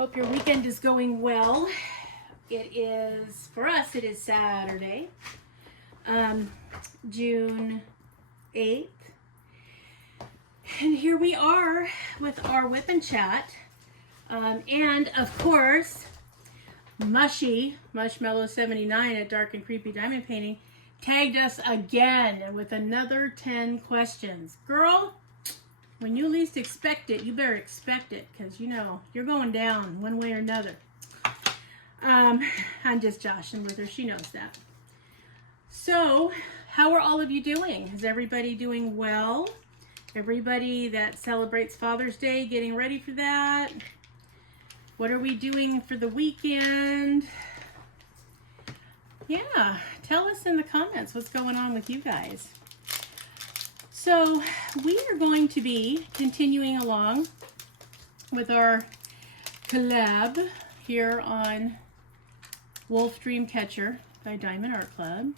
Hope your weekend is going well. It is, for us, it is Saturday, June 8th. And here we are with our WIP N Chat. And of course, Marshmallow79 at Dark and Creepy Diamond Painting tagged us again with another 10 questions. Girl, when you least expect it, you better expect it, because you know you're going down one way or another. I'm just joshing with her. She knows that. So, how are all of you doing? Is everybody doing well? Everybody that celebrates Father's Day, getting ready for that? What are we doing for the weekend? Yeah, tell us in the comments what's going on with you guys. So we are going to be continuing along with our collab here on Wolf Dreamcatcher by Diamond Art Club.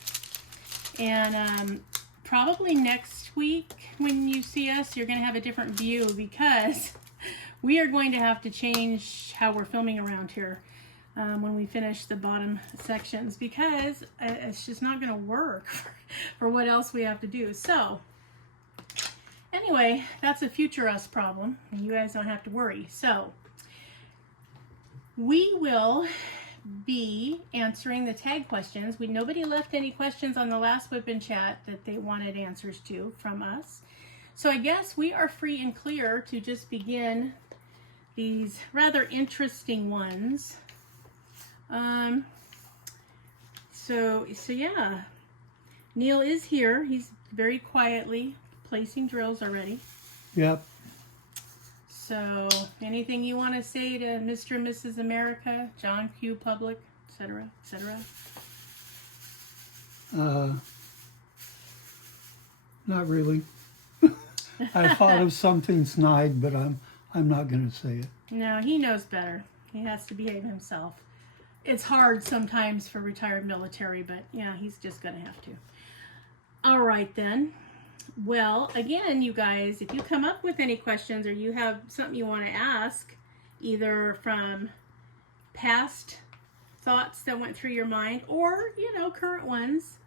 And probably next week when you see us, you're going to have a different view, because we are going to have to change how we're filming around here when we finish the bottom sections, because it's just not going to work for what else we have to do. So anyway, that's a future us problem, and you guys don't have to worry. So we will be answering the tag questions. Nobody left any questions on the last WIP N Chat that they wanted answers to from us. So I guess we are free and clear to just begin these rather interesting ones. So yeah, Neil is here. He's very quietly placing drills already. Yep. So anything you want to say to Mr. and Mrs. America, John Q. Public, etc., etc.? Not really. I thought of something snide, but I'm not going to say it. No, he knows better. He has to behave himself. It's hard sometimes for retired military, but yeah, he's just going to have to. All right then. Well, again, you guys, if you come up with any questions or you have something you want to ask, either from past thoughts that went through your mind or, you know, current ones,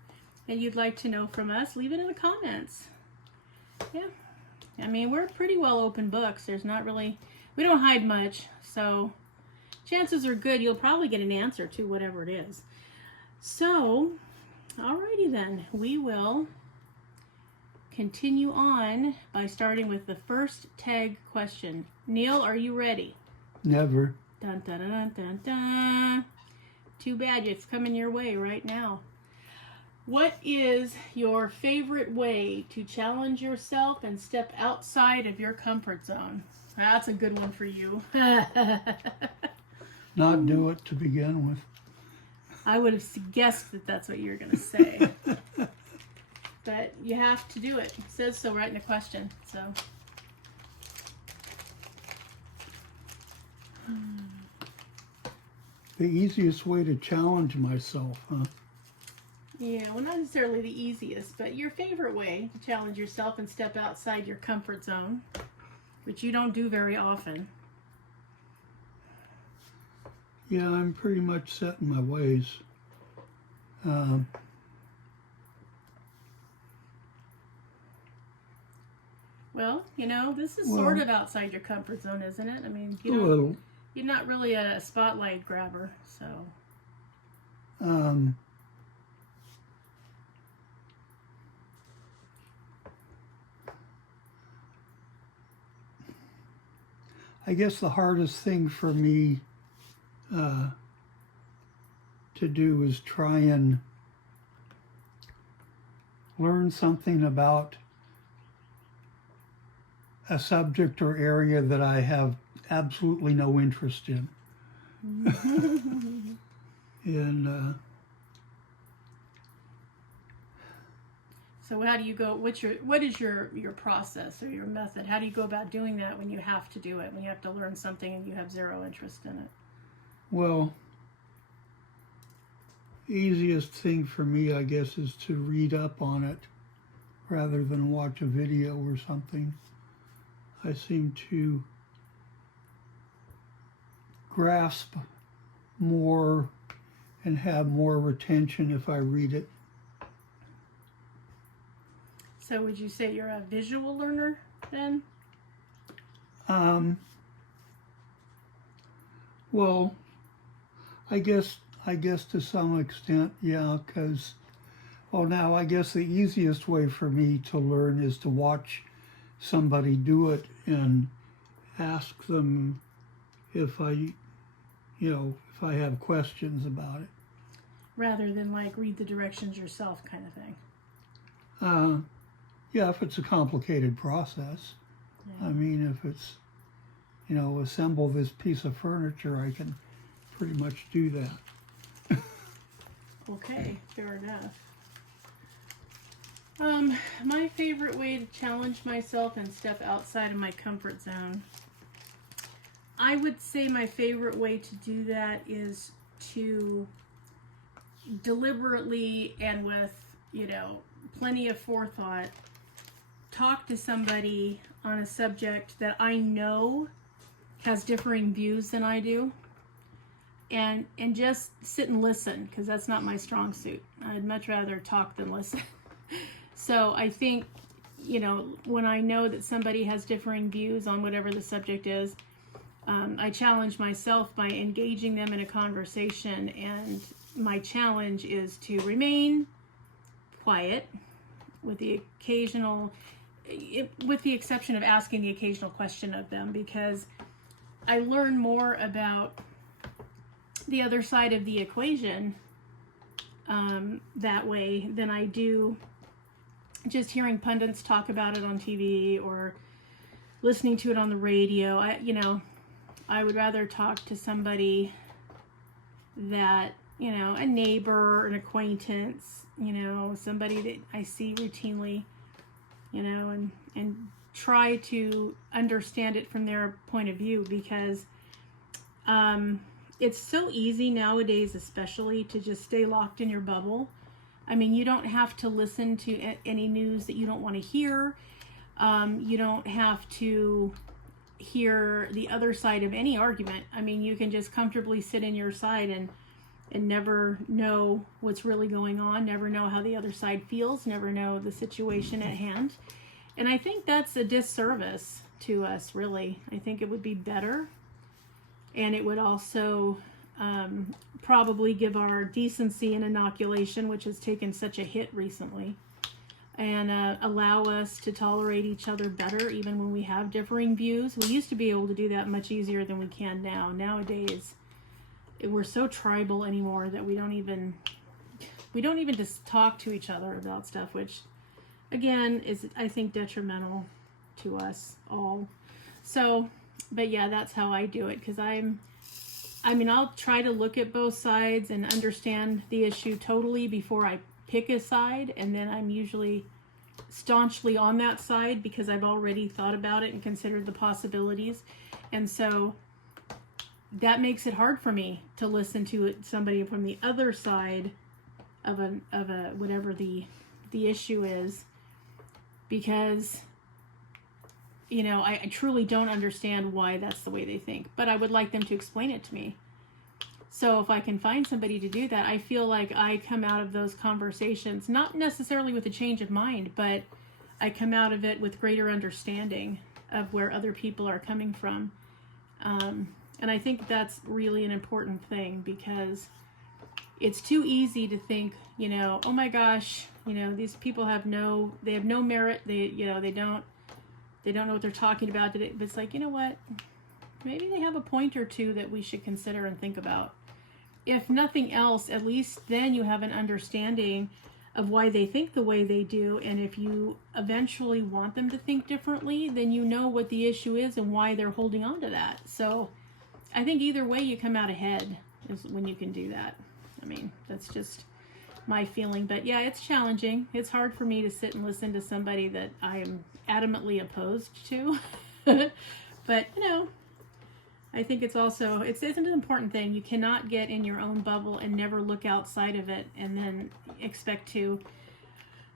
and you'd like to know from us, leave it in the comments. Yeah. I mean, we're pretty well open books. There's not really, we don't hide much, so chances are good you'll probably get an answer to whatever it is. So, alrighty then, we will continue on by starting with the first tag question. Neil, are you ready? Never. Dun, dun, dun, dun, dun, dun. Too bad it's coming your way right now. What is your favorite way to challenge yourself and step outside of your comfort zone? That's a good one for you. Not do it to begin with. I would have guessed that that's what you were going to say. But you have to do it. It says so right in the question. So, The easiest way to challenge myself, huh? yeah, well, not necessarily the easiest, but your favorite way to challenge yourself and step outside your comfort zone, which you don't do very often. Yeah, I'm pretty much set in my ways. Well, you know, this is sort of outside your comfort zone, isn't it? I mean, A little. You're not really a spotlight grabber, so. I guess the hardest thing for me to do is try and learn something about a subject or area that I have absolutely no interest in. And so how do you go, what is your process or your method? How do you go about doing that when you have to do it, when you have to learn something and you have zero interest in it? Well, easiest thing for me, I guess, is to read up on it rather than watch a video or something. I seem to grasp more and have more retention if I read it. So would you say you're a visual learner then? Well, I guess to some extent, yeah, because, well, now I guess the easiest way for me to learn is to watch somebody do it and ask them if I have questions about it. Rather than like read the directions yourself kind of thing. Yeah, if it's a complicated process. Yeah. I mean, if it's, assemble this piece of furniture, I can pretty much do that. Okay, fair enough. My favorite way to challenge myself and step outside of my comfort zone. I would say my favorite way to do that is to deliberately and with, plenty of forethought, talk to somebody on a subject that I know has differing views than I do, and just sit and listen, because that's not my strong suit. I'd much rather talk than listen. So I think, when I know that somebody has differing views on whatever the subject is, I challenge myself by engaging them in a conversation, and my challenge is to remain quiet with the exception of asking the occasional question of them, because I learn more about the other side of the equation that way than I do just hearing pundits talk about it on TV or listening to it on the radio. I would rather talk to somebody that, a neighbor, an acquaintance, somebody that I see routinely, and try to understand it from their point of view, because it's so easy nowadays, especially, to just stay locked in your bubble. I mean, you don't have to listen to any news that you don't want to hear. You don't have to hear the other side of any argument. I mean, you can just comfortably sit in your side and never know what's really going on, never know how the other side feels, never know the situation at hand. And I think that's a disservice to us, really. I think it would be better, and it would also probably give our decency an inoculation, which has taken such a hit recently, and allow us to tolerate each other better even when we have differing views. We used to be able to do that much easier than we can now. Nowadays, we're so tribal anymore that we don't even just talk to each other about stuff, which again is, I think, detrimental to us all. So, but yeah, that's how I do it, because I'll try to look at both sides and understand the issue totally before I pick a side, and then I'm usually staunchly on that side because I've already thought about it and considered the possibilities. And so that makes it hard for me to listen to somebody from the other side of a whatever the issue is, because I truly don't understand why that's the way they think, but I would like them to explain it to me. So if I can find somebody to do that, I feel like I come out of those conversations, not necessarily with a change of mind, but I come out of it with greater understanding of where other people are coming from. And I think that's really an important thing, because it's too easy to think, oh my gosh, these people have no merit. They don't know what they're talking about. But it's like, you know what? Maybe they have a point or two that we should consider and think about. If nothing else, at least then you have an understanding of why they think the way they do. And if you eventually want them to think differently, then you know what the issue is and why they're holding on to that. So I think either way you come out ahead is when you can do that. I mean, that's just my feeling. But yeah, it's challenging. It's hard for me to sit and listen to somebody that I am adamantly opposed to. But, I think it's an important thing. You cannot get in your own bubble and never look outside of it and then expect to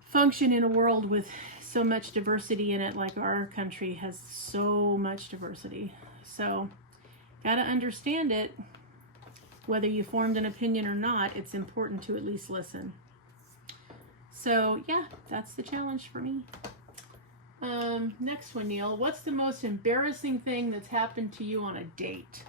function in a world with so much diversity in it, like our country has so much diversity. So Gotta understand it. Whether you formed an opinion or not, it's important to at least listen. So, yeah, that's the challenge for me. Next one, Neil. What's the most embarrassing thing that's happened to you on a date?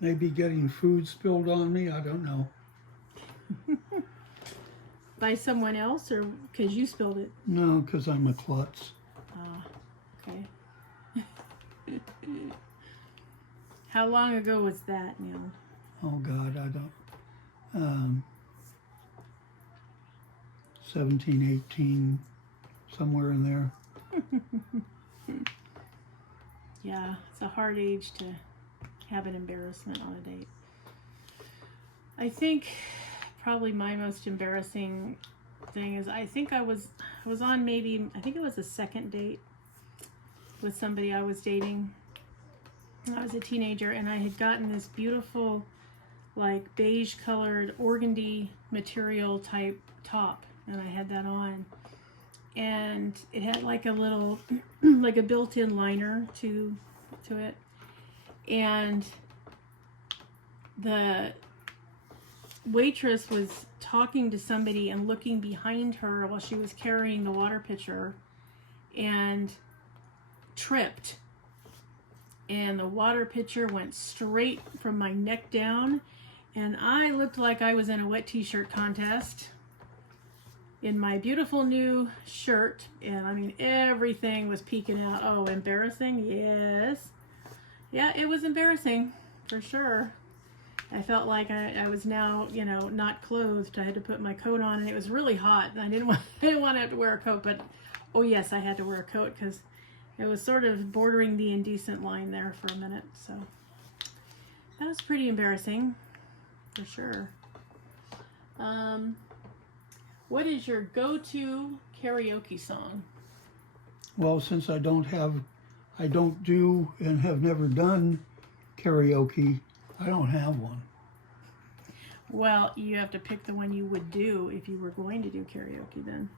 Maybe getting food spilled on me. I don't know. By someone else or because you spilled it? No, because I'm a klutz. Okay. How long ago was that, Neil? Oh God, I don't. 17, 18, somewhere in there. Yeah, it's a hard age to have an embarrassment on a date. I think probably my most embarrassing thing is I think I was on maybe, I think it was a second date with somebody I was dating. I was a teenager and I had gotten this beautiful like beige colored organdy material type top and I had that on. And it had like a little, like a built-in liner to it. And the waitress was talking to somebody and looking behind her while she was carrying the water pitcher and tripped. And the water pitcher went straight from my neck down. And I looked like I was in a wet t-shirt contest in my beautiful new shirt, and I mean everything was peeking out. Oh, embarrassing? Yes. Yeah, it was embarrassing for sure. I felt like I was now, you know, not clothed. I had to put my coat on, and it was really hot. And I didn't want to have to wear a coat, but oh yes, I had to wear a coat because it was sort of bordering the indecent line there for a minute. So that was pretty embarrassing for sure. What is your go-to karaoke song? Well, since I don't do and have never done karaoke, I don't have one. Well, you have to pick the one you would do if you were going to do karaoke then.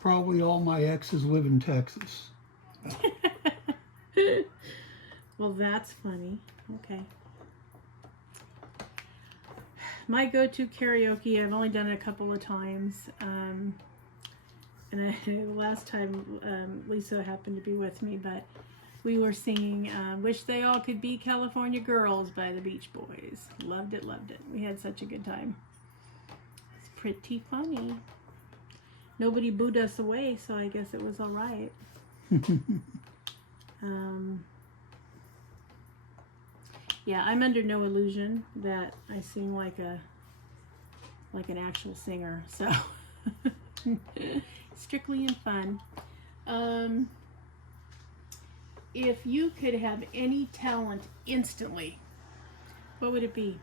Probably All My Exes Live in Texas. Well, that's funny. Okay. My go-to karaoke, I've only done it a couple of times. And last time Lisa happened to be with me, but we were singing Wish They All Could Be California Girls by the Beach Boys. Loved it, loved it. We had such a good time. It's pretty funny. Nobody booed us away, so I guess it was all right. Yeah, I'm under no illusion that I sing like an actual singer, so strictly in fun. If you could have any talent instantly, what would it be?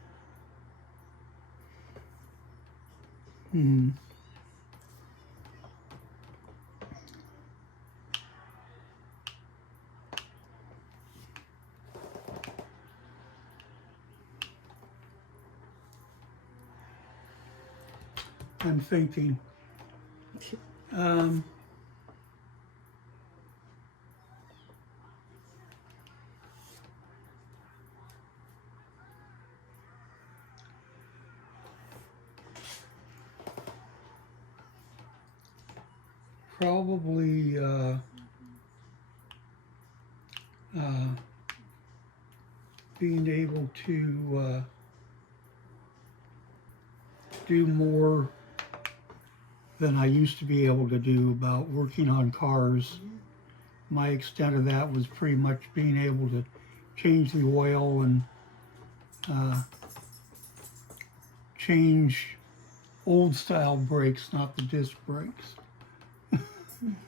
I'm thinking. Probably being able to do more than I used to be able to do about working on cars. My extent of that was pretty much being able to change the oil and change old style brakes, not the disc brakes.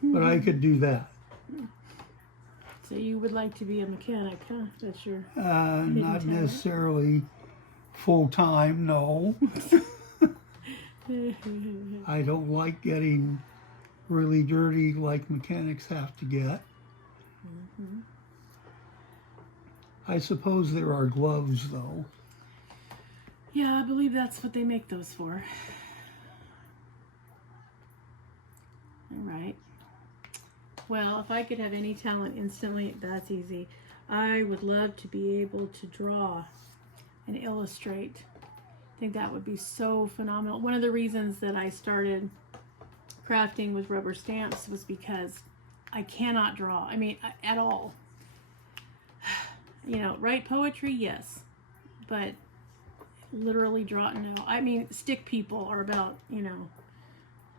But I could do that. So you would like to be a mechanic, huh? That's your Not necessarily full time, no. I don't like getting really dirty like mechanics have to get. Mm-hmm. I suppose there are gloves, though. Yeah, I believe that's what they make those for. All right. Well, if I could have any talent instantly, that's easy. I would love to be able to draw and illustrate. I think that would be so phenomenal. One of the reasons that I started crafting with rubber stamps was because I cannot draw. I mean, at all. You know, write poetry, yes, but literally draw, no. I mean, stick people are about, you know,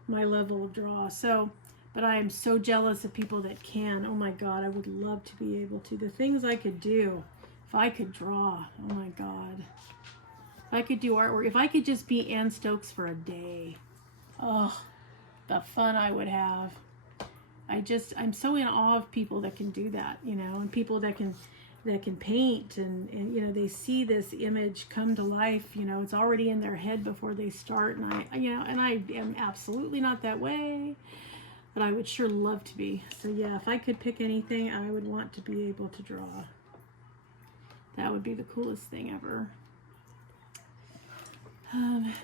my level of draw. So, but I am so jealous of people that can. Oh my God, I would love to be able to. The things I could do if I could draw. Oh my God. If I could do artwork, if I could just be Ann Stokes for a day. Oh, the fun I would have. I'm so in awe of people that can do that, you know, and people that can paint and you know, they see this image come to life, you know, it's already in their head before they start. And I am absolutely not that way, but I would sure love to be. So yeah, if I could pick anything, I would want to be able to draw. That would be the coolest thing ever.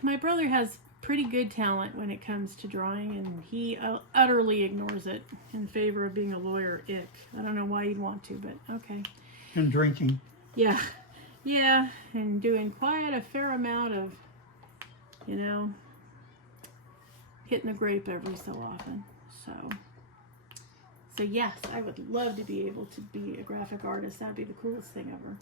My brother has pretty good talent when it comes to drawing, and he utterly ignores it in favor of being a lawyer. Ick. I don't know why you'd want to, but okay. And drinking. Yeah, yeah, and doing quite a fair amount of, you know, hitting the grape every so often. So yes, I would love to be able to be a graphic artist. That'd be the coolest thing ever.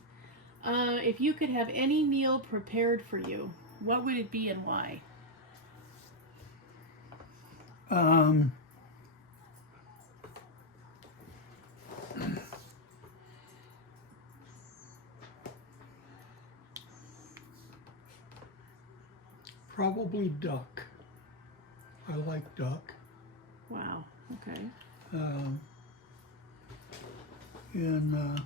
If you could have any meal prepared for you, what would it be and why? Probably duck. I like duck. Wow, okay. And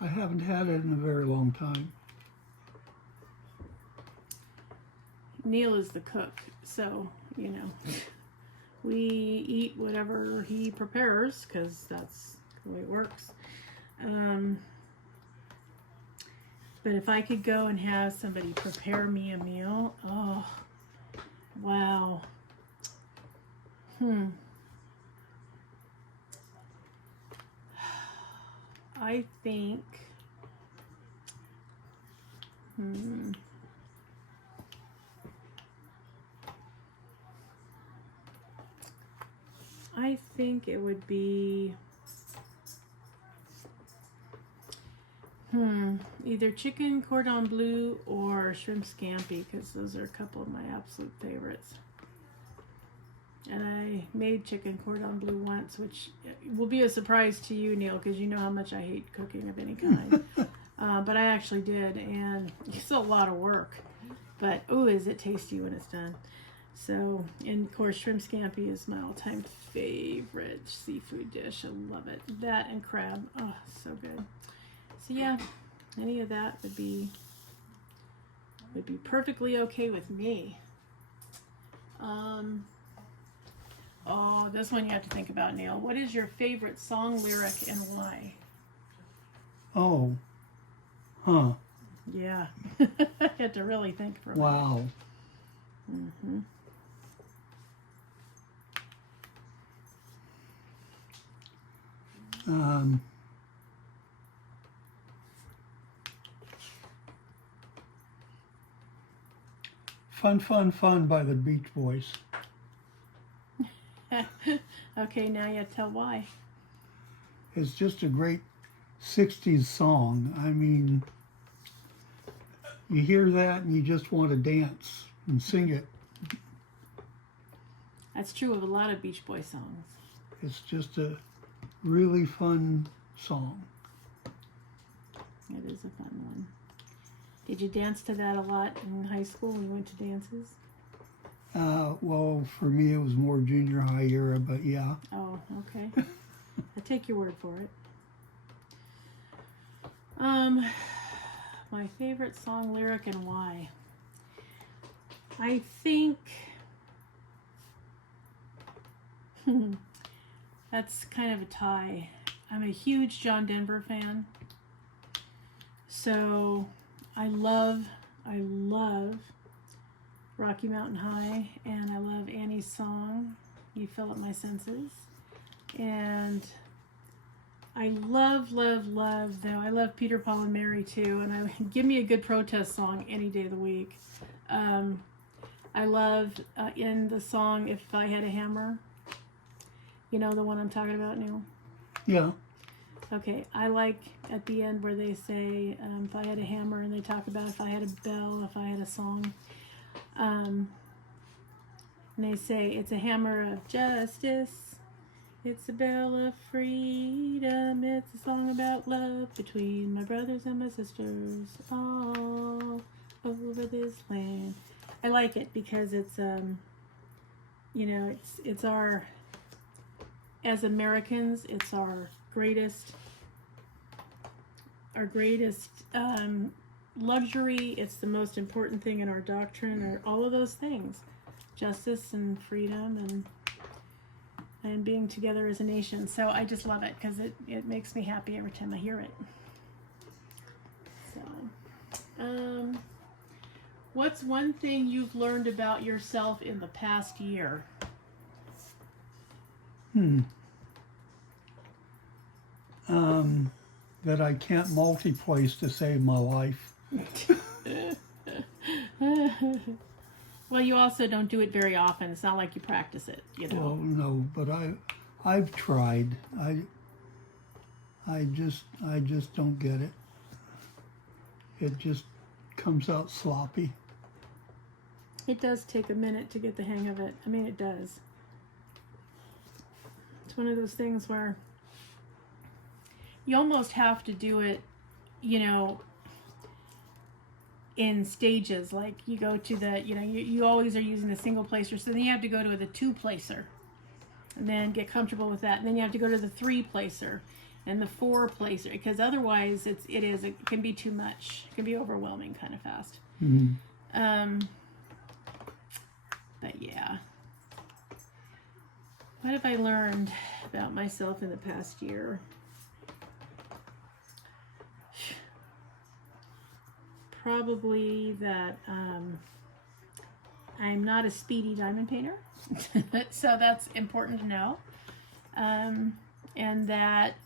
I haven't had it in a very long time. Neil is the cook, so, you know, we eat whatever he prepares because that's the way it works. But if I could go and have somebody prepare me a meal, oh, wow. I think, I think it would be either chicken cordon bleu or shrimp scampi, because those are a couple of my absolute favorites. And I made chicken cordon bleu once, which will be a surprise to you, Neil, because you know how much I hate cooking of any kind. But I actually did, and it's still a lot of work. But, oh, is it tasty when it's done. So, and of course, shrimp scampi is my all-time favorite seafood dish. I love it. That and crab. Oh, so good. So yeah, any of that would be perfectly okay with me. Oh, this one you have to think about, Neil. What is your favorite song lyric and why? Oh, huh. Yeah, you had to really think for a minute. Wow. Mm-hmm. Fun, Fun, Fun by the Beach Boys. Okay, now you have to tell why. It's just a great 60s song. I mean, you hear that and you just want to dance and sing it. That's true of a lot of Beach Boy songs. It's just a really fun song. It is a fun one. Did you dance to that a lot in high school when you went to dances? Well, for me it was more junior high era, but yeah. Oh, okay. I take your word for it. My my favorite song lyric and why. I think that's kind of a tie. I'm a huge John Denver fan. So I love Rocky Mountain High, and I love Annie's song, You Fill Up My Senses. And I love, though, I love Peter, Paul, and Mary too, and give me a good protest song any day of the week. I love in the song If I Had a Hammer. You know the one I'm talking about, Neil? Yeah. Okay, I like at the end where they say, if I had a hammer, and they talk about if I had a bell, if I had a song. And they say, it's a hammer of justice, it's a bell of freedom, it's a song about love between my brothers and my sisters all over this land. I like it because it's, you know, it's our, as Americans, it's our greatest luxury. It's the most important thing in our doctrine, or all of those things, justice and freedom and being together as a nation. So I just love it because it makes me happy every time I hear it. So, what's one thing you've learned about yourself in the past year? That I can't multi-place to save my life. Well, you also don't do it very often. It's not like you practice it, you know. Well, no, but I've tried. I just don't get it. It just comes out sloppy. It does take a minute to get the hang of it. I mean, it does. It's one of those things where you almost have to do it, you know, in stages. Like you go to the, you know, you always are using the single placer, so then you have to go to the two placer and then get comfortable with that. And then you have to go to the three placer and the four placer, because otherwise it can be too much. It can be overwhelming kind of fast. Mm-hmm. But yeah. What have I learned about myself in the past year? Probably that I'm not a speedy diamond painter. So that's important to know. And that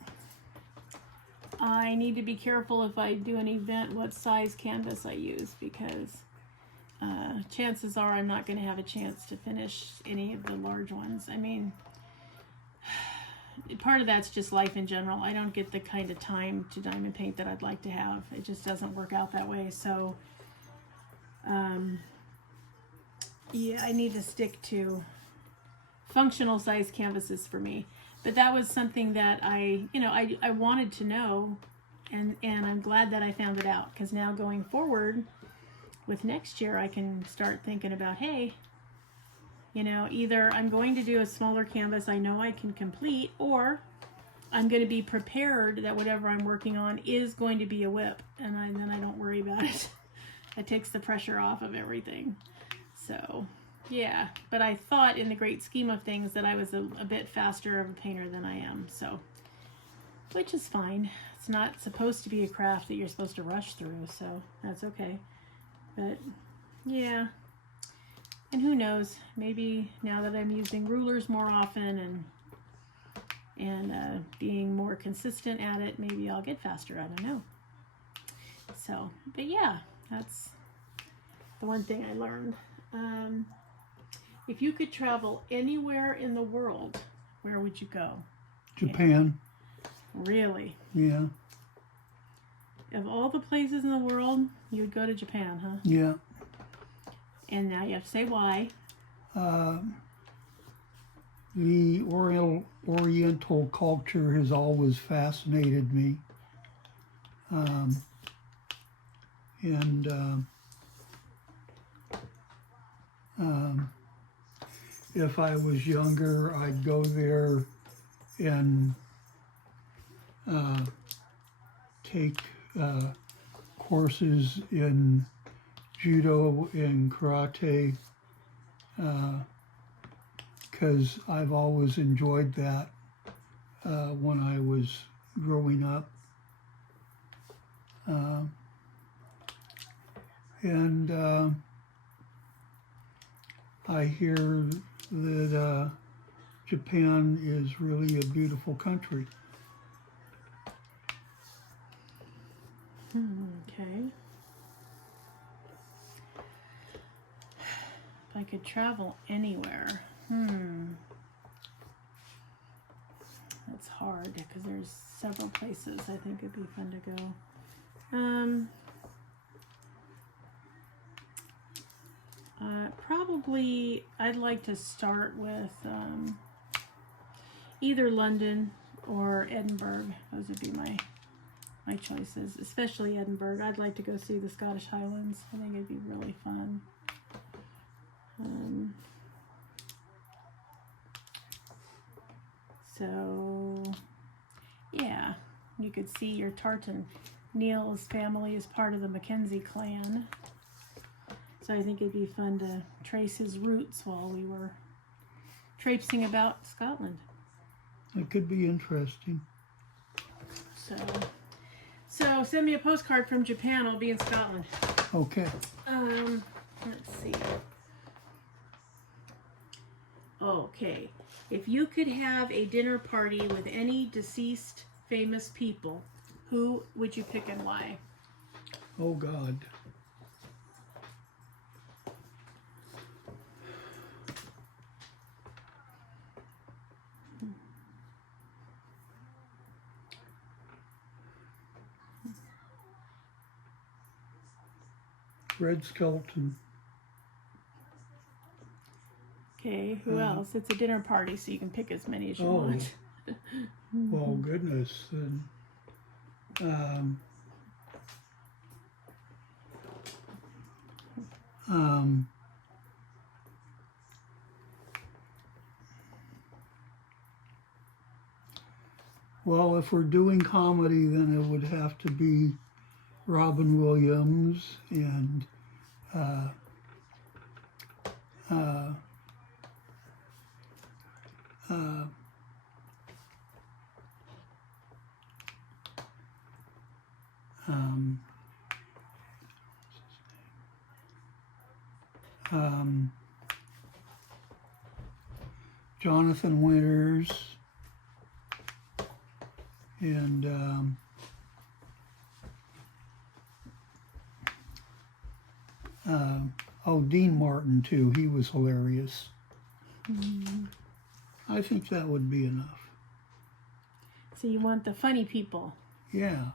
I need to be careful if I do an event what size canvas I use, because chances are I'm not going to have a chance to finish any of the large ones. I mean, part of that's just life in general. I don't get the kind of time to diamond paint that I'd like to have. It just doesn't work out that way. So, yeah, I need to stick to functional size canvases for me. But that was something that I wanted to know, and I'm glad that I found it out, because now going forward with next year, I can start thinking about, hey, you know, either I'm going to do a smaller canvas I know I can complete, or I'm going to be prepared that whatever I'm working on is going to be a WIP, and then I don't worry about it. It takes the pressure off of everything. So, yeah. But I thought in the great scheme of things that I was a bit faster of a painter than I am, so, which is fine. It's not supposed to be a craft that you're supposed to rush through, so that's okay. But, yeah. And who knows, maybe now that I'm using rulers more often and being more consistent at it, maybe I'll get faster, I don't know. So, but yeah, that's the one thing I learned. If you could travel anywhere in the world, where would you go? Japan. Really? Yeah. Of all the places in the world, you would go to Japan, huh? Yeah. And now you have to say why. The Oriental culture has always fascinated me. If I was younger, I'd go there and take courses in judo and karate because I've always enjoyed that when I was growing up. And I hear that Japan is really a beautiful country. Okay. If I could travel anywhere, that's hard because there's several places I think it'd be fun to go. Probably I'd like to start with either London or Edinburgh. Those would be my choices, especially Edinburgh. I'd like to go see the Scottish Highlands. I think it'd be really fun. So, yeah, you could see your tartan. Neil's family is part of the Mackenzie clan. So I think it'd be fun to trace his roots while we were traipsing about Scotland. It could be interesting. So send me a postcard from Japan. I'll be in Scotland. Okay. Let's see. Okay. If you could have a dinner party with any deceased famous people, who would you pick and why? Oh, God. Red Skelton. Okay, who else? It's a dinner party, so you can pick as many as you want. Well, goodness. Then, well, if we're doing comedy, then it would have to be Robin Williams and Jonathan Winters and Dean Martin too. He was hilarious. I think that would be enough. So you want the funny people? Yeah.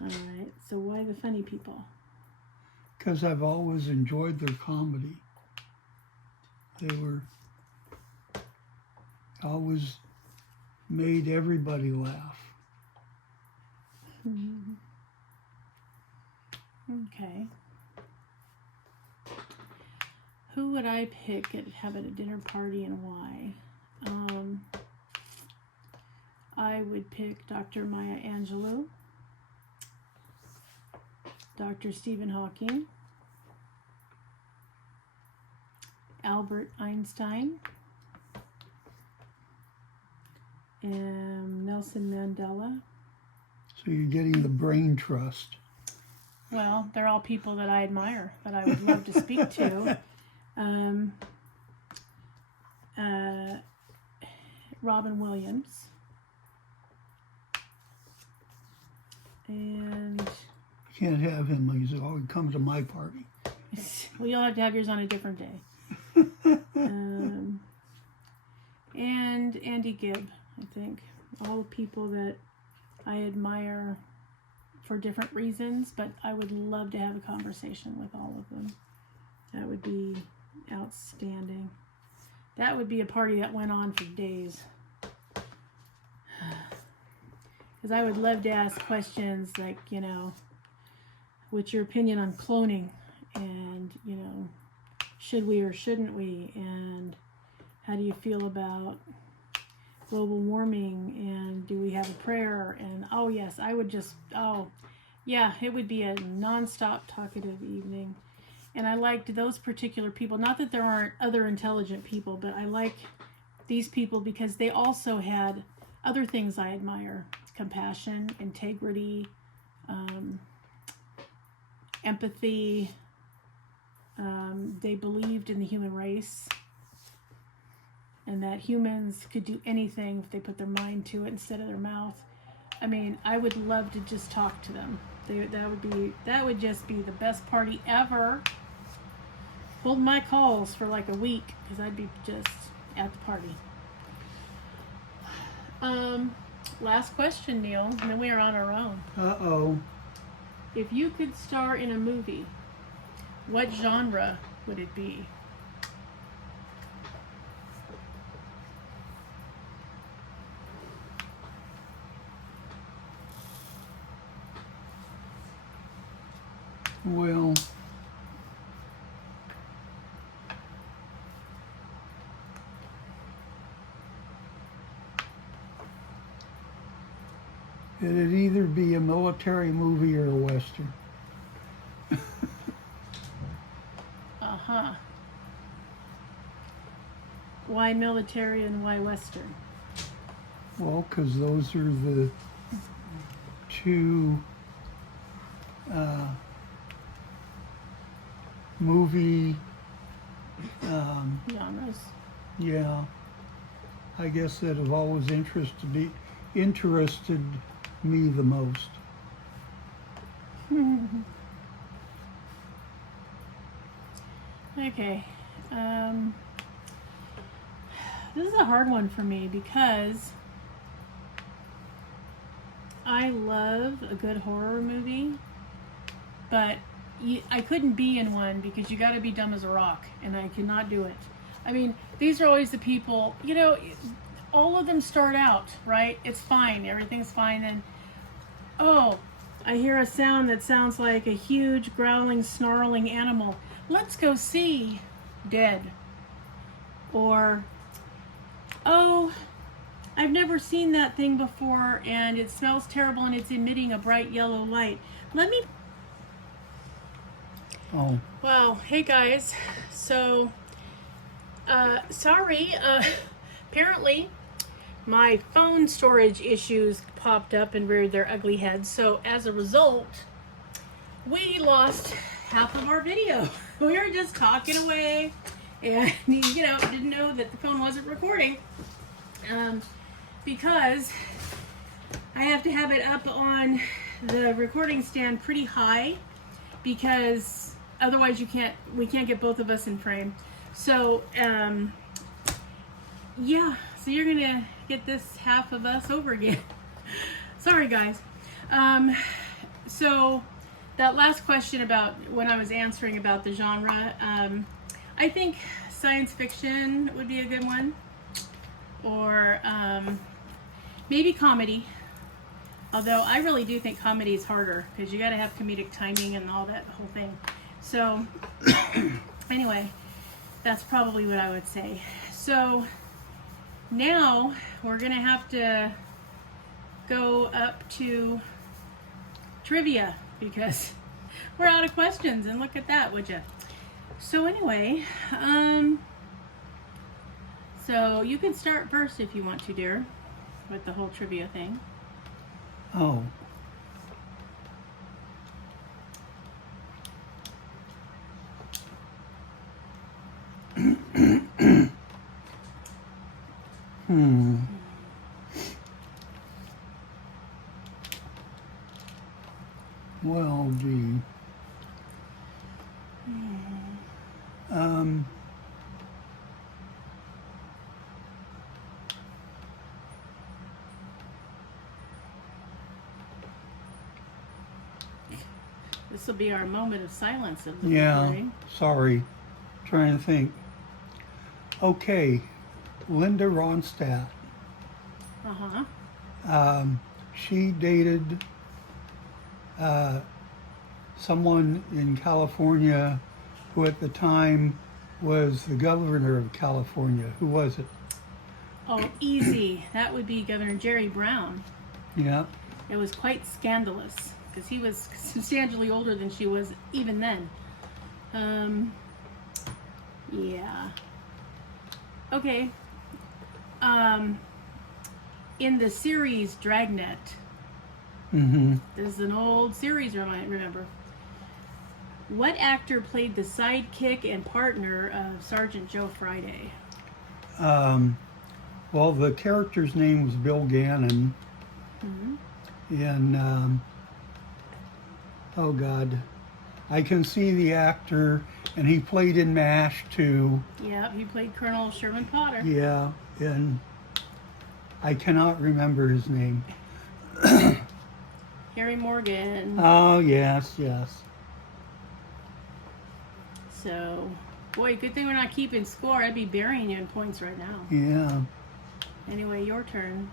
All right. So why the funny people? Because I've always enjoyed their comedy. They were always made everybody laugh. Okay. Who would I pick at having a dinner party and why? I would pick Dr. Maya Angelou, Dr. Stephen Hawking, Albert Einstein, and Nelson Mandela. So you're getting the brain trust. Well, they're all people that I admire, that I would love to speak to. Robin Williams. And You can't have him. He's always come to my party. well, you'll have to have yours on a different day. And Andy Gibb, I think. All the people that I admire for different reasons, but I would love to have a conversation with all of them. That would be outstanding. That would be a party that went on for days. Because I would love to ask questions like, what's your opinion on cloning? And, should we or shouldn't we? And how do you feel about global warming? And do we have a prayer? And, oh, yes, I would just, Yeah, it would be a nonstop talkative evening. And I liked those particular people. Not that there aren't other intelligent people, but I like these people because they also had other things I admire: compassion, integrity, empathy. They believed in the human race and that humans could do anything if they put their mind to it instead of their mouth. I mean, I would love to just talk to them. That would just be the best party ever. Hold my calls for like a week because I'd be just at the party. Last question, Neil, and then we are on our own. Uh-oh. If you could star in a movie, what genre would it be? Well, it'd either be a military movie or a Western. Uh-huh. Why military and why Western? Well, because those are the two movie, Genres. yeah, I guess that have always interested me the most. Okay. This is a hard one for me because I love a good horror movie, but I couldn't be in one because you got to be dumb as a rock, and I cannot do it. I mean, these are always the people, you know, all of them start out, right? It's fine, everything's fine, and oh, I hear a sound that sounds like a huge growling, snarling animal. Let's go see. Dead. Or, oh, I've never seen that thing before and it smells terrible and it's emitting a bright yellow light. Let me... Oh. Wow. Hey guys. So, sorry. Apparently my phone storage issues popped up and reared their ugly heads. So as a result, we lost half of our video. We were just talking away and, you know, didn't know that the phone wasn't recording because I have to have it up on the recording stand pretty high because otherwise we can't get both of us in frame. So, yeah, so you're gonna get this half of us over again. Sorry guys. So that last question about when I was answering about the genre, I think science fiction would be a good one, or maybe comedy. Although I really do think comedy is harder because you got to have comedic timing and all that whole thing. So anyway, that's probably what I would say. So now we're gonna have to go up to trivia because we're out of questions, and look at that, would you? So anyway, so you can start first if you want to, dear, with the whole trivia thing. Oh. Well, gee. This will be our moment of silence of the Yeah, recording. sorry. Trying to think. Okay, Linda Ronstadt. Uh-huh. She dated someone in California who at the time was the governor of California. Who was it? Oh, easy. That would be Governor Jerry Brown. Yeah. It was quite scandalous. because he was substantially older than she was even then. Yeah. Okay. In the series Dragnet, this is an old series, remember. What actor played the sidekick and partner of Sergeant Joe Friday? Well, the character's name was Bill Gannon. And, oh God, I can see the actor, and he played in MASH too. Yep, he played Colonel Sherman Potter. Yeah, and I cannot remember his name. Harry Morgan. Oh, yes, yes. So, boy, good thing we're not keeping score. I'd be burying you in points right now. Yeah. Anyway, your turn.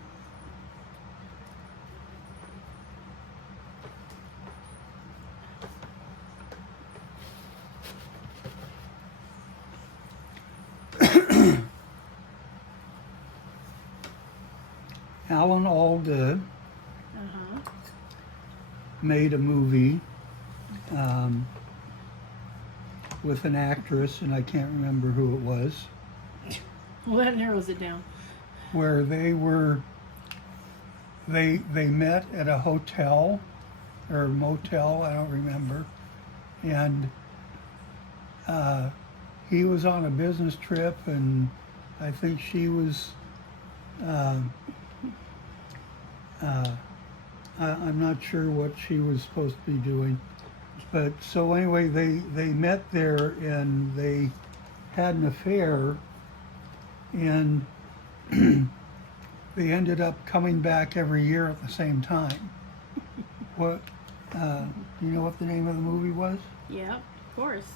Alan Alda made a movie with an actress, and I can't remember who it was, Well, that narrows it down. where they met at a hotel or motel, I don't remember, and he was on a business trip, and I think she was I'm not sure what she was supposed to be doing, but so anyway, they met there and they had an affair, and they ended up coming back every year at the same time. What? You know what the name of the movie was? Yeah, of course.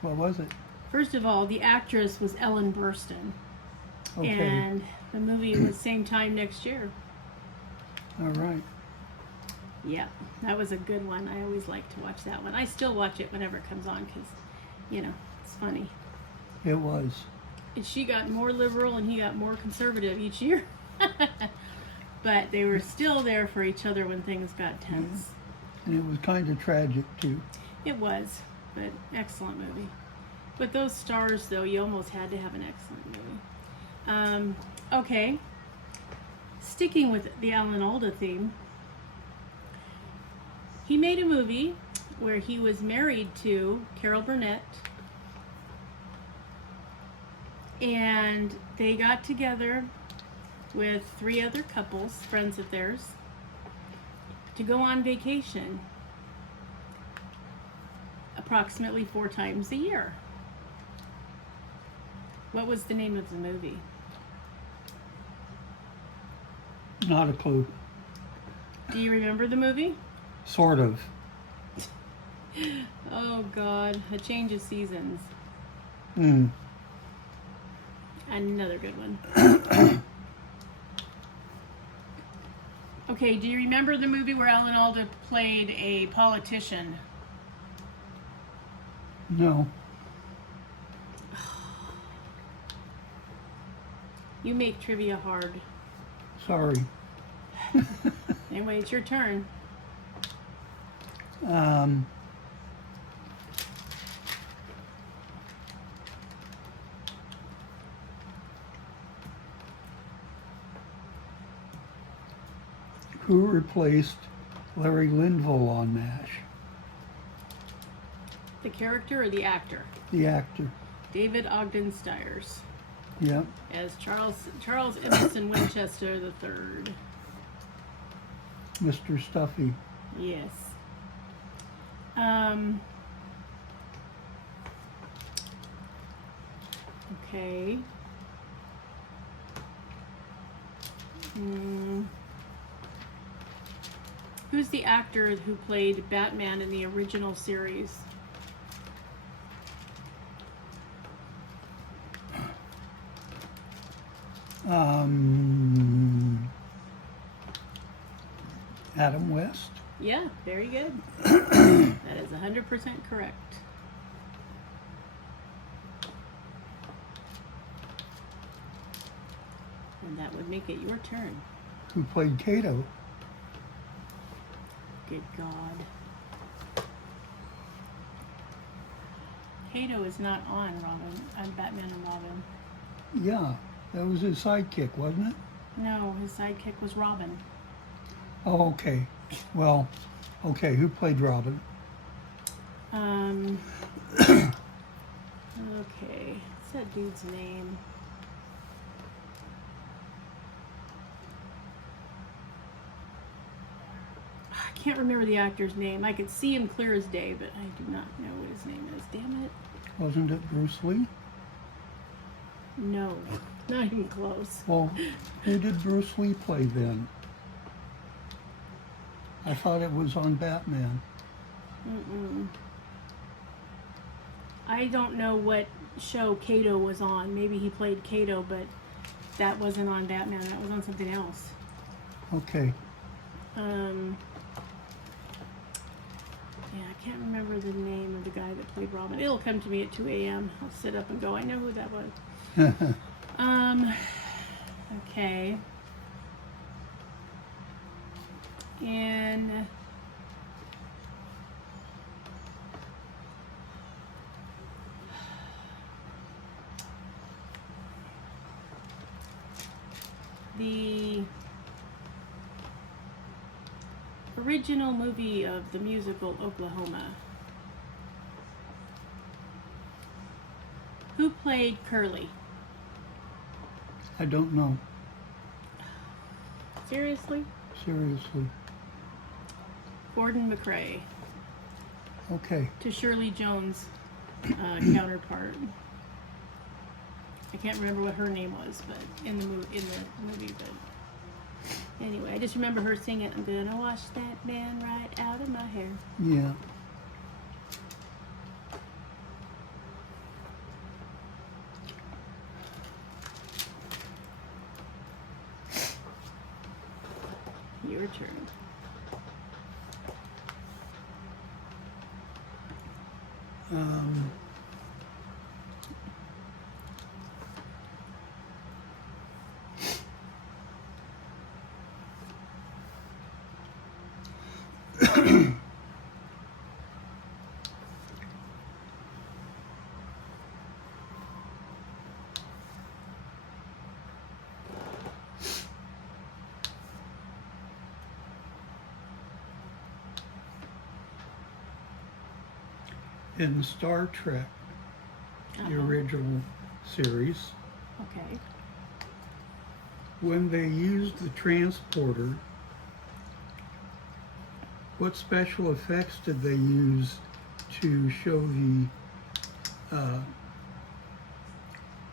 What was it? First of all, the actress was Ellen Burstyn. Okay. And the movie was same time next year. All right. Yeah, that was a good one. I always like to watch that one. I still watch it whenever it comes on because, it's funny. It was. And she got more liberal and he got more conservative each year. But they were still there for each other when things got tense. And it was kind of tragic too. It was, but excellent movie. With those stars, though, you almost had to have an excellent movie. Okay. Sticking with the Alan Alda theme, he made a movie where he was married to Carol Burnett, and they got together with 3 other couples, friends of theirs, to go on vacation approximately 4 times a year. What was the name of the movie? Not a clue. Do you remember the movie? Sort of. Oh God, A Change of Seasons. Another good one. Okay, do you remember the movie where Alan Alda played a politician? No. You make trivia hard. Sorry. Anyway, it's your turn. Who replaced Larry Linville on MASH? The character or the actor? The actor. David Ogden Stiers Yep. as Charles Emerson Winchester III. Mr. Stuffy. Yes. Okay. Who's the actor who played Batman in the original series? Adam West. Yeah, very good. That is 100% correct. And that would make it your turn. Who played Kato? Good God. Kato is not on Batman and Robin. Yeah, that was his sidekick, wasn't it? No, his sidekick was Robin. Oh, okay. Well, okay, who played Robin? Okay. What's that dude's name? I can't remember the actor's name. I could see him clear as day, but I do not know what his name is. Damn it. Wasn't it Bruce Lee? No, not even close. Well, who did Bruce Lee play then? I thought it was on Batman. I don't know what show Kato was on. Maybe he played Kato, but that wasn't on Batman. That was on something else. Okay. Yeah, I can't remember the name of the guy that played Robin. It'll come to me at 2 a.m. I'll sit up and go, I know who that was. Okay. And the original movie of the musical Oklahoma. Who played Curly? I don't know. Seriously? Seriously. Gordon McRae. Okay. To Shirley Jones' counterpart. I can't remember what her name was, but in the movie, but anyway, I just remember her singing, "I'm gonna wash that man right out of my hair." Yeah. Your turn. In Star Trek, the original series, Okay. when they used the transporter, what special effects did they use to show the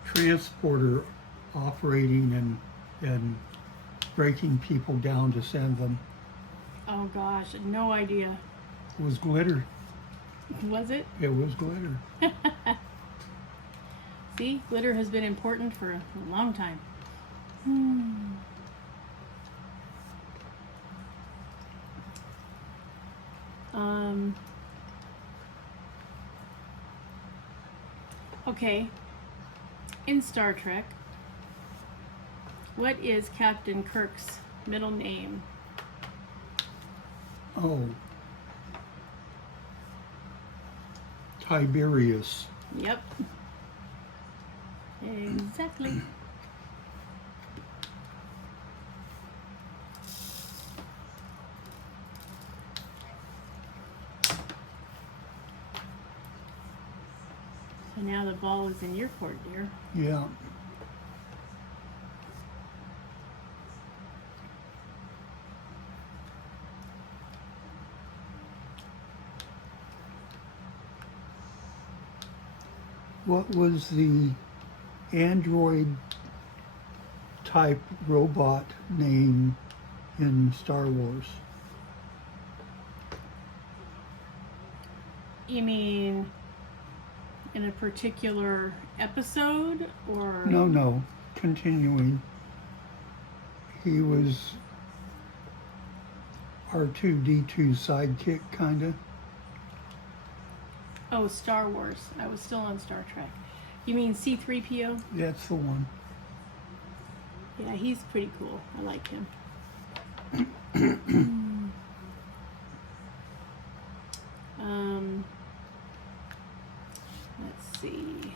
transporter operating and breaking people down to send them? Oh gosh, no idea. It was glitter. Was it? It was glitter. See, glitter has been important for a long time. Okay. In Star Trek, what is Captain Kirk's middle name? Oh. Tiberius. Yep. Exactly. So now the ball is in your court, dear. Yeah. What was the android type robot name in Star Wars? You mean in a particular episode, or? No. Continuing. He was R2-D2's sidekick, kinda. Oh, Star Wars. I was still on Star Trek. You mean C-3PO? That's the one. Yeah, he's pretty cool. I like him. see.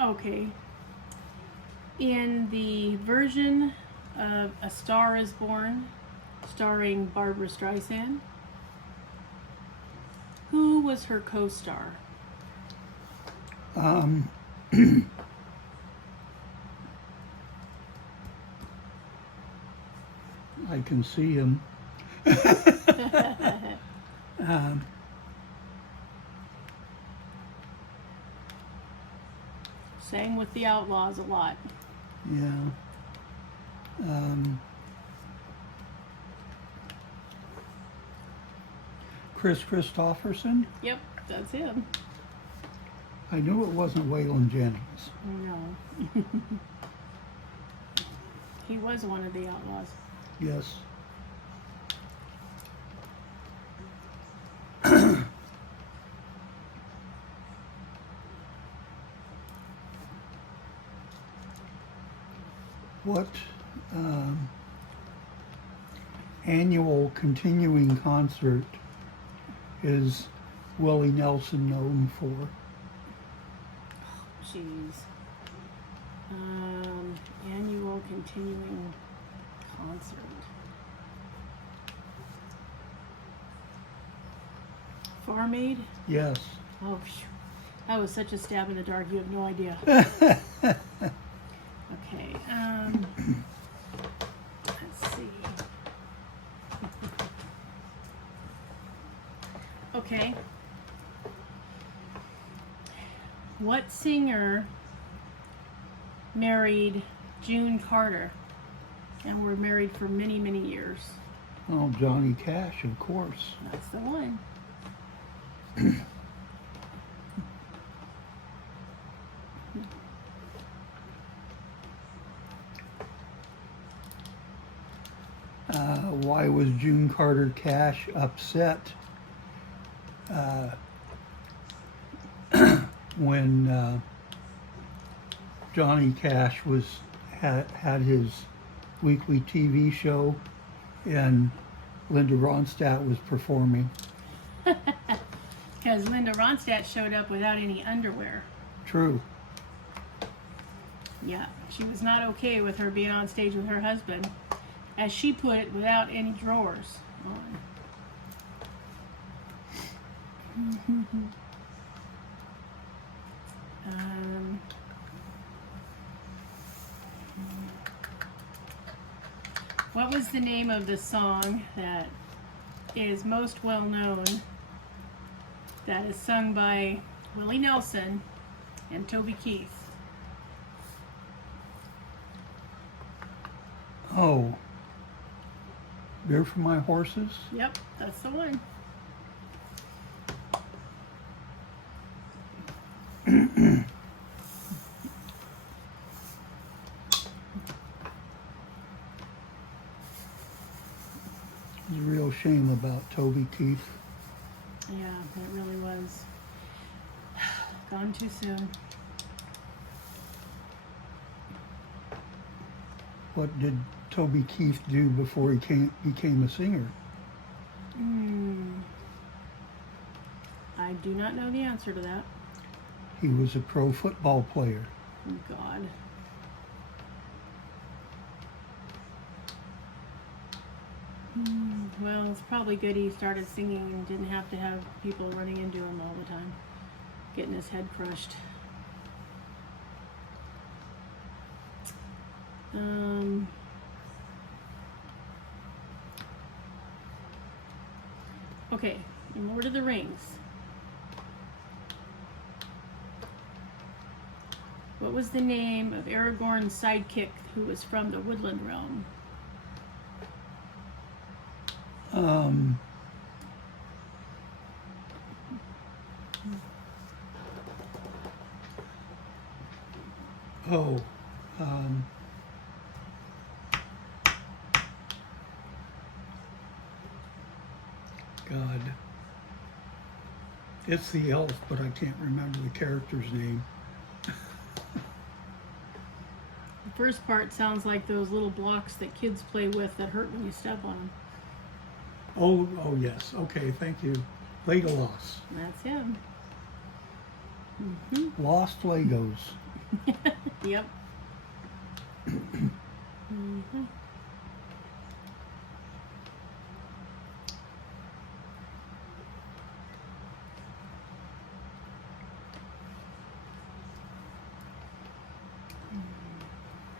Okay. In the version of A Star is Born, starring Barbara Streisand, who was her co-star? I can see him. Sang with the Outlaws a lot. Yeah. Chris Christopherson? Yep, that's him. I knew it wasn't Waylon Jennings. No. He was one of the Outlaws. Yes. What annual continuing concert is Willie Nelson known for? Jeez. Annual continuing concert. Farm Aid? Yes. Oh, phew. That was such a stab in the dark. You have no idea. Okay. Let's see. Okay. What singer married June Carter and were married for many, many years? Oh, Johnny Cash, of course. That's the one. Why was June Carter Cash upset when Johnny Cash had his weekly TV show and Linda Ronstadt was performing? Because Linda Ronstadt showed up without any underwear. True. Yeah, she was not okay with her being on stage with her husband, as she put it, without any drawers on. What was the name of the song that is most well known, that is sung by Willie Nelson and Toby Keith? Oh. Beer for My Horses? Yep, that's the one. It's a real shame about Toby Keith. Yeah, it really was. Gone too soon. What did Toby Keith do before he became a singer? I do not know the answer to that. He was a pro football player. Oh, God. Well, it's probably good he started singing and didn't have to have people running into him all the time, getting his head crushed. Okay, in Lord of the Rings, what was the name of Aragorn's sidekick who was from the Woodland Realm? God. It's the elf, but I can't remember the character's name. The first part sounds like those little blocks that kids play with that hurt when you step on them. Oh yes. Okay, thank you. Legolas. That's him. Lost Legos. Yep. Mhm.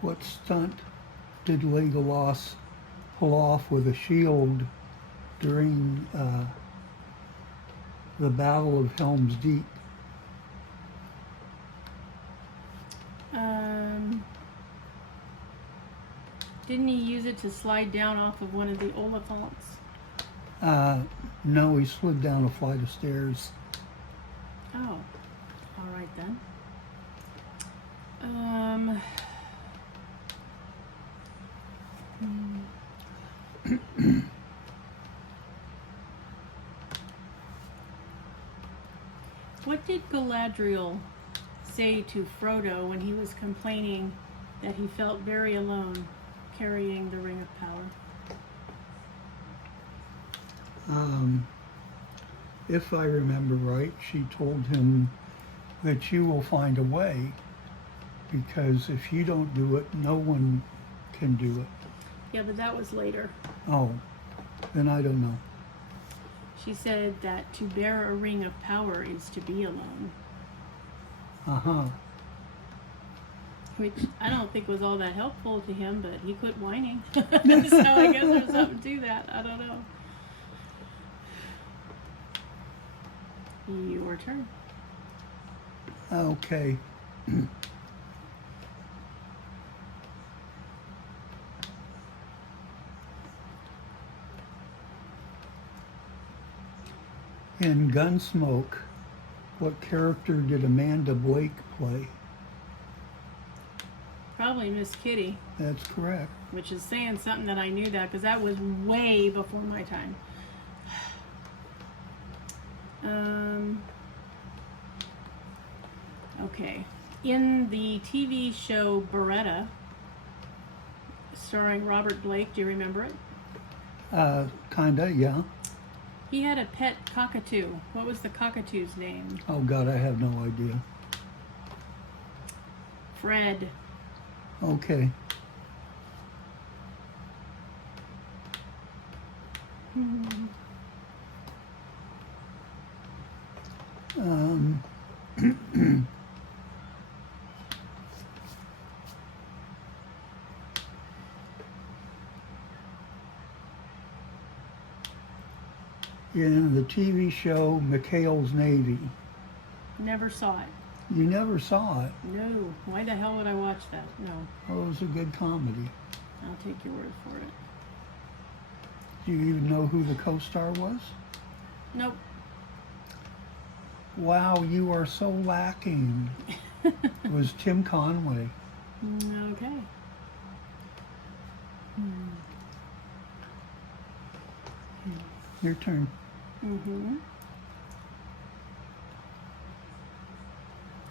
What stunt did Legolas pull off with a shield during the Battle of Helm's Deep? Didn't he use it to slide down off of one of the Oliphants? No, he slid down a flight of stairs. Oh, all right then. Um, what did Galadriel say to Frodo when he was complaining that he felt very alone carrying the Ring of Power? If I remember right, she told him that you will find a way, because if you don't do it, no one can do it. Yeah, but that was later. Oh, then I don't know. She said that to bear a ring of power is to be alone, Uh-huh. which I don't think was all that helpful to him, but he quit whining. So I guess there's something to that. I don't know. Your turn. Okay. In Gunsmoke, what character did Amanda Blake play? Probably Miss Kitty, That's correct. which is saying something that I knew that because that was way before my time. Okay. In the TV show Beretta, starring Robert Blake, do you remember it? Kinda, yeah. He had a pet cockatoo. What was the cockatoo's name? Oh God, I have no idea. Fred. Okay. Um, in the TV show McHale's Navy, Never saw it. you never saw it. No. Why the hell would I watch that? No. Oh, it was a good comedy. I'll take your word for it. Do you even know who the co-star was? Nope. Wow, you are so lacking. It was Tim Conway. Okay. Your turn.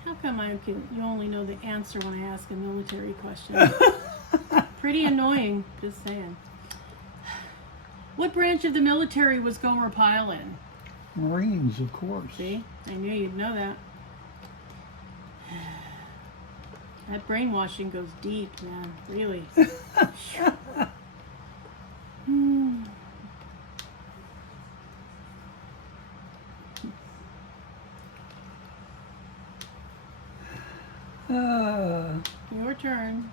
How come you only know the answer when I ask a military question? Pretty annoying, just saying. What branch of the military was Gomer Pyle in? Marines, of course. See? I knew you'd know that. That brainwashing goes deep, man. Really. Your turn.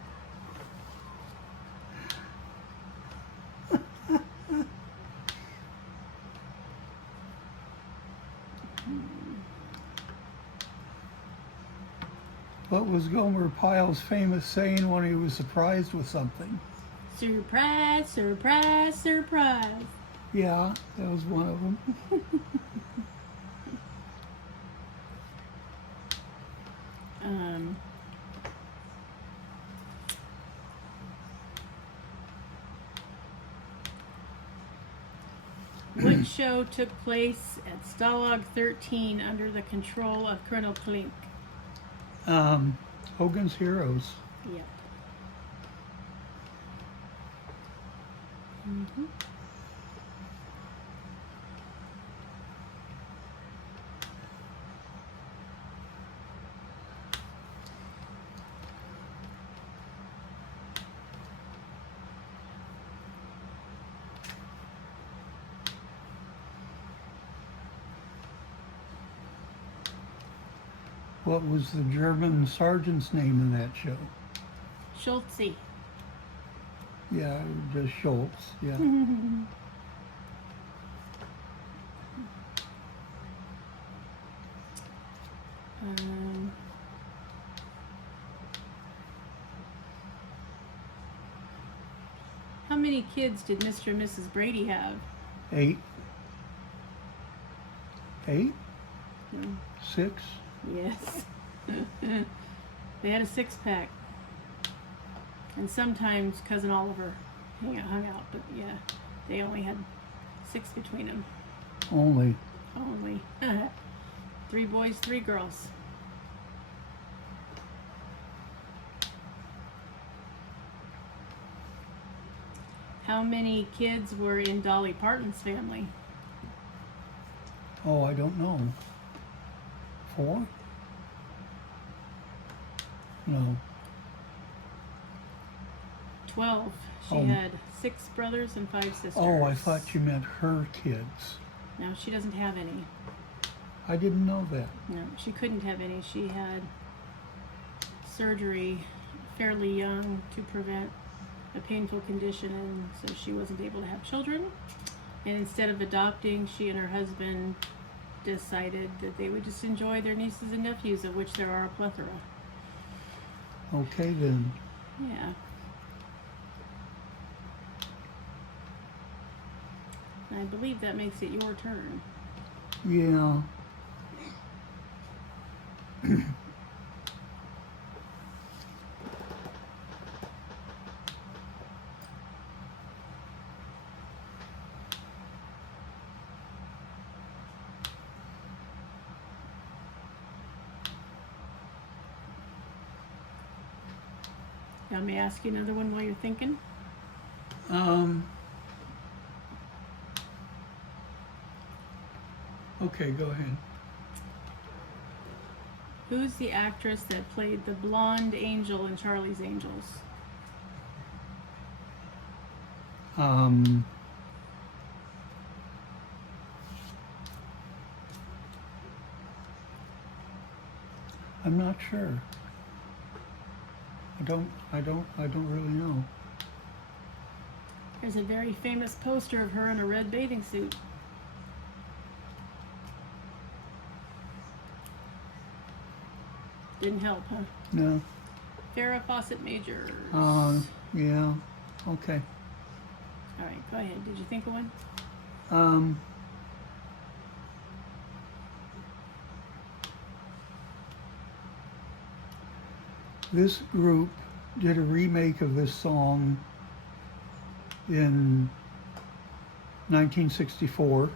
What was Gomer Pyle's famous saying when he was surprised with something? Surprise, surprise, surprise. Yeah, that was one of them. What show took place at Stalag 13 under the control of Colonel Klink? Hogan's Heroes. Yep. What was the German sergeant's name in that show? Schultze. Yeah, just Schultz. Yeah. How many kids did Mr. and Mrs. Brady have? 8. 8? Hmm. 6? Yes. They had a 6-pack. And sometimes Cousin Oliver hung out, but yeah, they only had 6 between them. Only. Only. 3 boys, 3 girls. How many kids were in Dolly Parton's family? Oh, I don't know. 4? No. 12. She Oh. had 6 brothers and 5 sisters. Oh, I thought you meant her kids. No, she doesn't have any. I didn't know that. No, she couldn't have any. She had surgery fairly young to prevent a painful condition, and so she wasn't able to have children. And instead of adopting, she and her husband decided that they would just enjoy their nieces and nephews, of which there are a plethora. Okay, then. Yeah. I believe that makes it your turn. Yeah. Now, may I ask you another one while you're thinking? Okay, go ahead. Who's the actress that played the blonde angel in Charlie's Angels? I'm not sure. I don't really know. There's a very famous poster of her in a red bathing suit. Didn't help, huh? No. Farrah Fawcett Majors. Yeah. Okay. All right, go ahead. Did you think of one? This group did a remake of this song in 1964,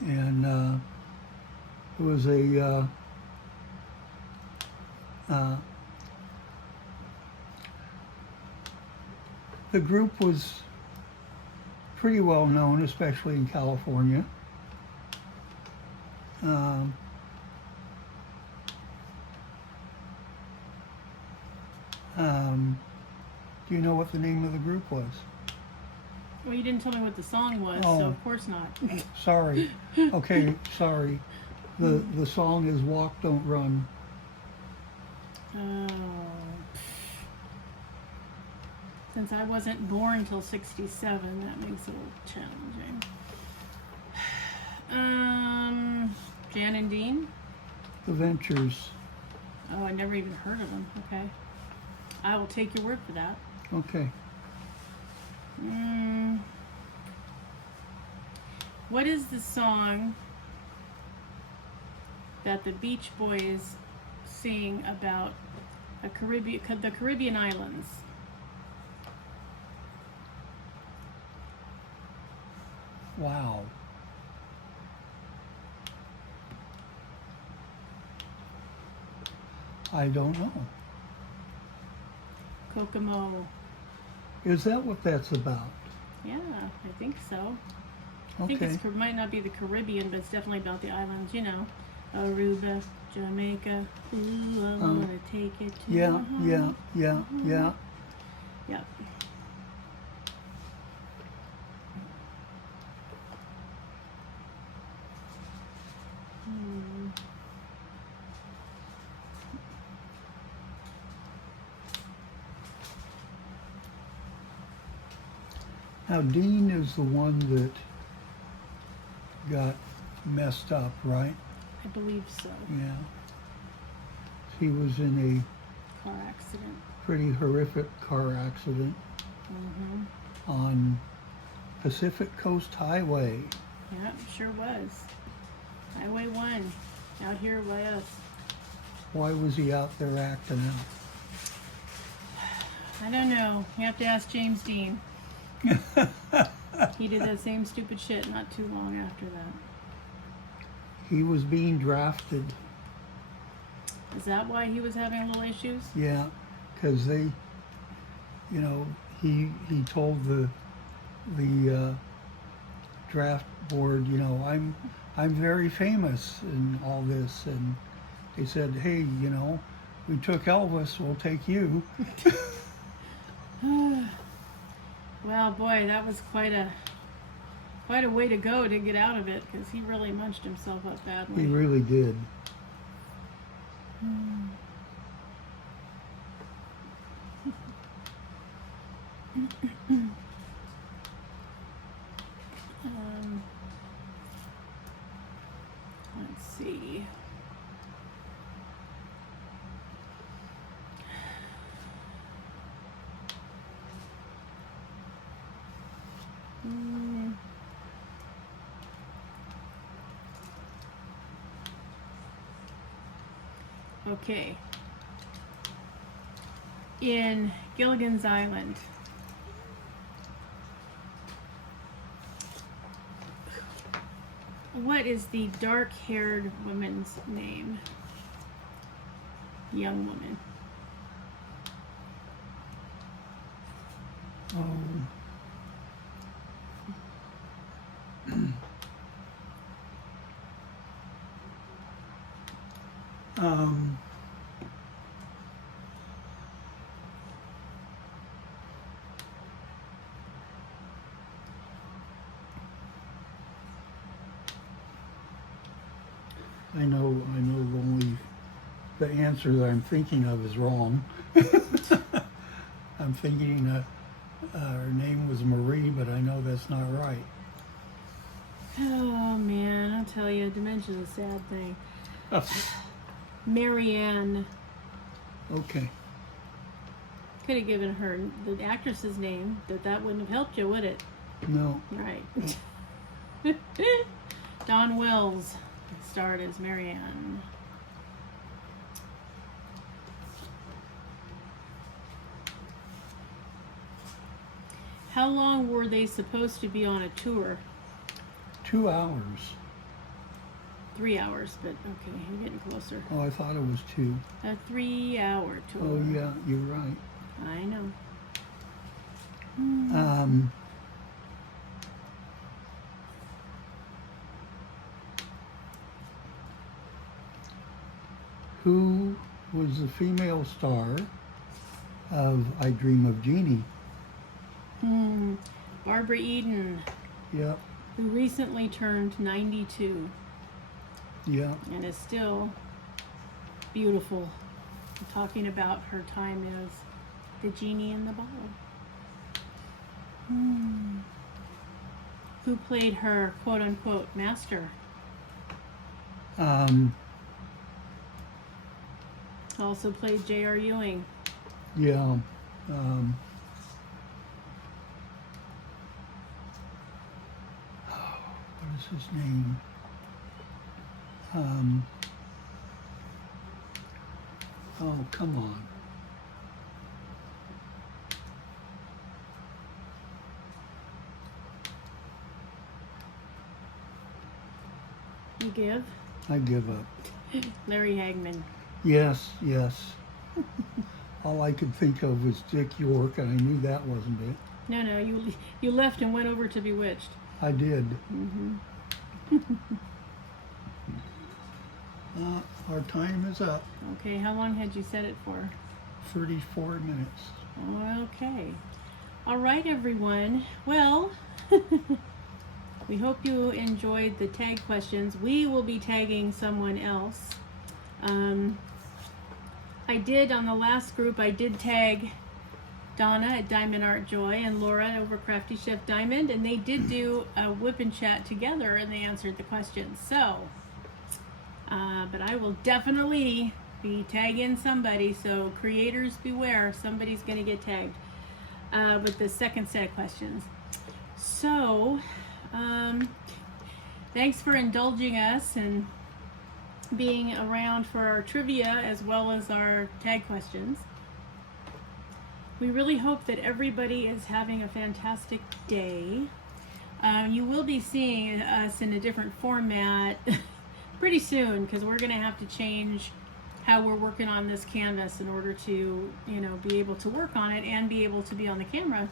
and it was a the group was pretty well known, especially in California. Do you know what the name of the group was? Well, you didn't tell me what the song was, Oh. so of course not. Sorry. Okay, sorry. The song is Walk, Don't Run. Oh. Since I wasn't born till 67, that makes it a little challenging. Jan and Dean? The Ventures. Oh, I never even heard of them. Okay. I will take your word for that. Okay. What is the song that the Beach Boys sing about the Caribbean islands? Wow. I don't know. Kokomo. Is that what that's about? Yeah, I think so. I Okay. think it might not be the Caribbean, but it's definitely about the islands, you know. Aruba, Jamaica. Ooh, I wanna take it to Yeah, my home. yeah. Yep. Now, Dean is the one that got messed up, right? I believe so. Yeah. He was in Car accident. a pretty horrific car accident Mm-hmm. on Pacific Coast Highway. Yep, sure was. Highway 1, out here by us. Why was he out there acting out? I don't know. You have to ask James Dean. He did that same stupid shit not too long after that. He was being drafted. Is that why he was having little issues? Yeah, because they, he told the draft board, I'm very famous and all this, and they said, hey, we took Elvis, we'll take you. Well, boy, that was quite a way to go to get out of it, because he really munched himself up badly. He really did. Let's see. Okay. In Gilligan's Island, what is the dark-haired woman's name? Young woman. I know the answer that I'm thinking of is wrong. I'm thinking her name was Marie, but I know that's not right. Oh man, I'll tell you, dementia's a sad thing. Marianne. Okay. Could have given her the actress's name, but that wouldn't have helped you, would it? No. Right. Dawn Wells starred as Marianne. How long were they supposed to be on a tour? 2 hours. 3 hours, but okay, you're getting closer. Oh, I thought it was 2. A 3-hour tour. Oh, yeah, you're right. I know. Who was the female star of I Dream of Jeannie? Barbara Eden, Yep, who recently turned 92 yep. and is still beautiful. Talking about her time as the genie in the bottle. Who played her quote-unquote master? Also played J.R. Ewing. Yeah. What is his name? Oh, come on. You give? I give up. Larry Hagman. Yes, yes. All I could think of was Dick York, and I knew that wasn't it. No, you left and went over to Bewitched. I did. Our time is up. Okay, how long had you set it for? 34 minutes. Okay. All right, everyone. Well, we hope you enjoyed the tag questions. We will be tagging someone else. I did, on the last group, I did tag Donna at Diamond Art Joy, and Laura over Crafty Chef Diamond, and they did do a WIP N Chat together, and they answered the questions. So, but I will definitely be tagging somebody, so creators beware, somebody's going to get tagged with the second set of questions. So, thanks for indulging us and being around for our trivia as well as our tag questions. We really hope that everybody is having a fantastic day. You will be seeing us in a different format pretty soon, because we're going to have to change how we're working on this canvas in order to, be able to work on it and be able to be on the camera.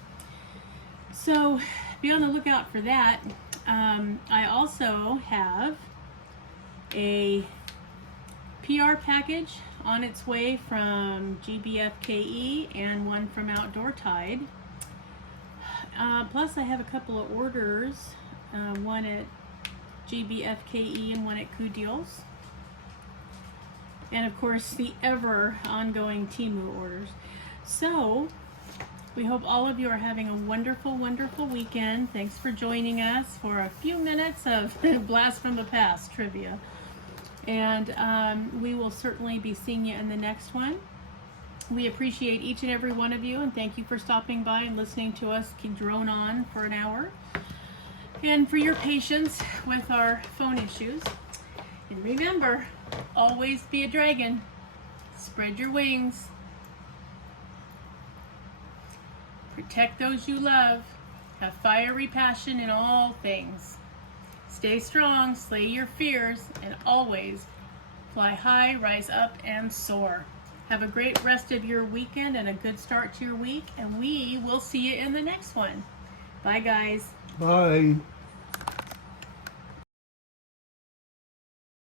So be on the lookout for that. I also have a PR package on its way from GBFKE and one from Outdoor Tide. Plus I have a couple of orders, one at GBFKE and one at Coup Deals. And of course the ever ongoing Temu orders. So we hope all of you are having a wonderful, wonderful weekend. Thanks for joining us for a few minutes of Blast from the Past trivia. And we will certainly be seeing you in the next one. We appreciate each and every one of you, and thank you for stopping by and listening to us drone on for an hour. And for your patience with our phone issues. And remember, always be a dragon. Spread your wings. Protect those you love. Have fiery passion in all things. Stay strong, slay your fears, and always fly high, rise up, and soar. Have a great rest of your weekend and a good start to your week, and we will see you in the next one. Bye, guys. Bye.